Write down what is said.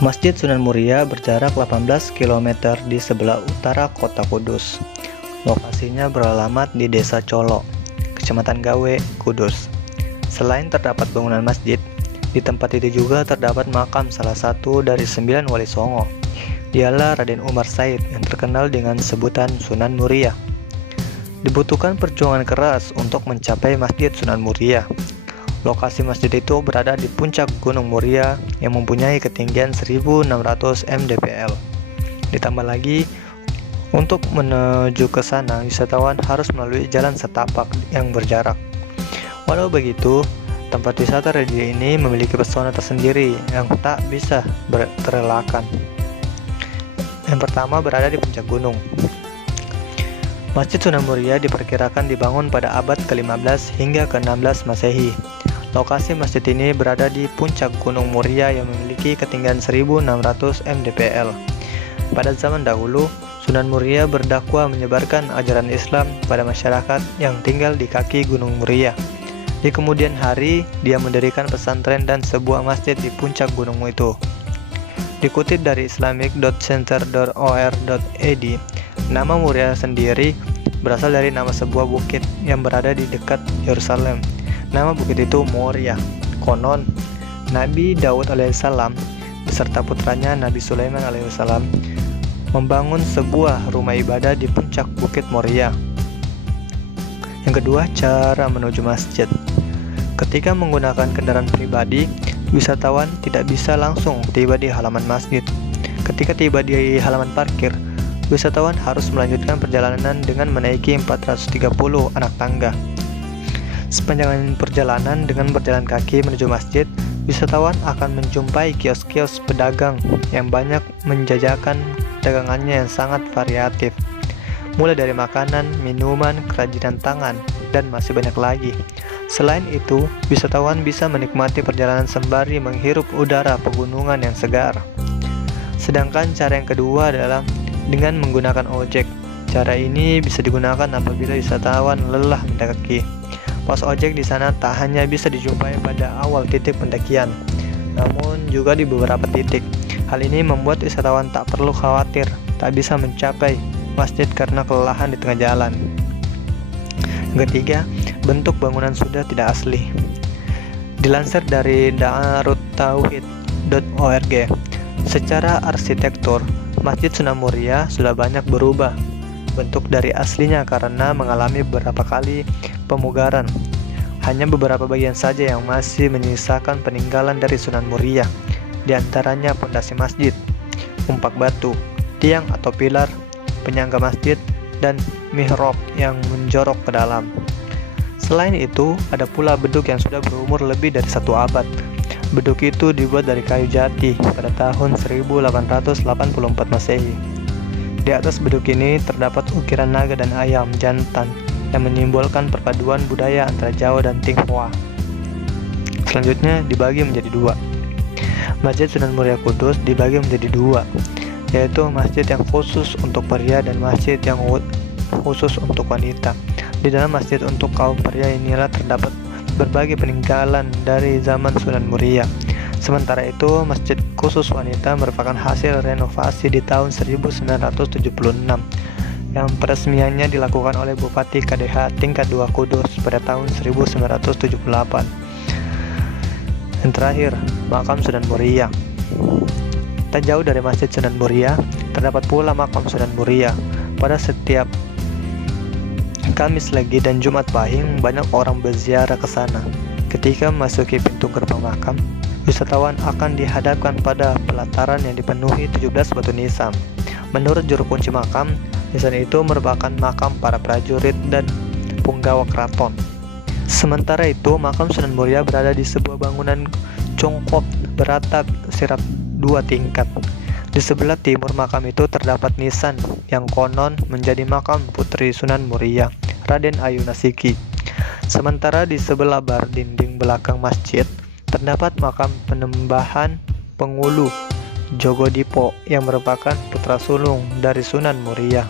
Masjid Sunan Muria berjarak 18 km di sebelah utara kota Kudus. Lokasinya beralamat di Desa Colo, Kecamatan Gawe, Kudus. Selain terdapat bangunan masjid, di tempat itu juga terdapat makam salah satu dari 9 wali Songo. Dialah Raden Umar Said yang terkenal dengan sebutan Sunan Muria. Dibutuhkan perjuangan keras untuk mencapai Masjid Sunan Muria. Lokasi masjid itu berada di puncak Gunung Muria yang mempunyai ketinggian 1600 mdpl. Ditambah lagi, untuk menuju ke sana, wisatawan harus melalui jalan setapak yang berjarak. Walau begitu, tempat wisata religi ini memiliki pesona tersendiri yang tak bisa terelakkan. Yang pertama berada di puncak gunung. Masjid Sunan Muria diperkirakan dibangun pada abad ke-15 hingga ke-16 Masehi. Lokasi masjid ini berada di puncak Gunung Muria yang memiliki ketinggian 1600 mdpl. Pada zaman dahulu, Sunan Muria berdakwah menyebarkan ajaran Islam pada masyarakat yang tinggal di kaki Gunung Muria. Di kemudian hari, dia mendirikan pesantren dan sebuah masjid di puncak gunung itu. Dikutip dari islamic.center.or.id, nama Muria sendiri berasal dari nama sebuah bukit yang berada di dekat Yerusalem. Nama bukit itu Moria. Konon, Nabi Daud alaihissalam beserta putranya Nabi Sulaiman alaihissalam membangun sebuah rumah ibadah di puncak bukit Moria. Yang kedua, cara menuju masjid. Ketika menggunakan kendaraan pribadi, wisatawan tidak bisa langsung tiba di halaman masjid. Ketika tiba di halaman parkir, wisatawan harus melanjutkan perjalanan dengan menaiki 430 anak tangga. Sepanjang perjalanan dengan berjalan kaki menuju masjid, wisatawan akan menjumpai kios-kios pedagang yang banyak menjajakan dagangannya yang sangat variatif. Mulai dari makanan, minuman, kerajinan tangan, dan masih banyak lagi. Selain itu, wisatawan bisa menikmati perjalanan sembari menghirup udara pegunungan yang segar. Sedangkan cara yang kedua adalah dengan menggunakan ojek. Cara ini bisa digunakan apabila wisatawan lelah mendaki. Pos ojek di sana tak hanya bisa dijumpai pada awal titik pendakian, namun juga di beberapa titik. Hal ini membuat wisatawan tak perlu khawatir tak bisa mencapai masjid karena kelelahan di tengah jalan. Yang ketiga, bentuk bangunan sudah tidak asli. Dilansir dari darutauhid.org, secara arsitektur, Masjid Sunan Muria sudah banyak berubah bentuk dari aslinya karena mengalami beberapa kali pemugaran. Hanya beberapa bagian saja yang masih menyisakan peninggalan dari Sunan Muria, di antaranya pondasi masjid, umpak batu, tiang atau pilar, penyangga masjid, dan mihrab yang menjorok ke dalam. Selain itu, ada pula beduk yang sudah berumur lebih dari 1 abad. Beduk itu dibuat dari kayu jati pada tahun 1884 Masehi. Di atas beduk ini terdapat ukiran naga dan ayam jantan yang menyimbolkan perpaduan budaya antara Jawa dan Tionghoa. Selanjutnya dibagi menjadi 2. Masjid Sunan Muria Kudus dibagi menjadi 2, yaitu masjid yang khusus untuk pria dan masjid yang khusus untuk wanita. Di dalam masjid untuk kaum pria inilah terdapat berbagai peninggalan dari zaman Sunan Muria. Sementara itu, masjid khusus wanita merupakan hasil renovasi di tahun 1976 yang peresmiannya dilakukan oleh Bupati KDH tingkat 2 Kudus pada tahun 1978. Dan terakhir, makam Sunan Muria. Tak jauh dari Masjid Sunan Muria, terdapat pula makam Sunan Muria. Pada setiap Kamis Legi dan Jumat Pahing, banyak orang berziarah ke sana. Ketika memasuki pintu gerbang makam, wisatawan akan dihadapkan pada pelataran yang dipenuhi 17 batu nisan. Menurut juru kunci makam, nisan itu merupakan makam para prajurit dan punggawa keraton. Sementara itu, makam Sunan Muria berada di sebuah bangunan congkok beratap sirap 2 tingkat. Di sebelah timur makam itu terdapat nisan yang konon menjadi makam putri Sunan Muria, Raden Ayu Nasiki. Sementara di sebelah bar dinding belakang masjid terdapat makam penembahan Pengulu Jogodipo yang merupakan putra sulung dari Sunan Muria.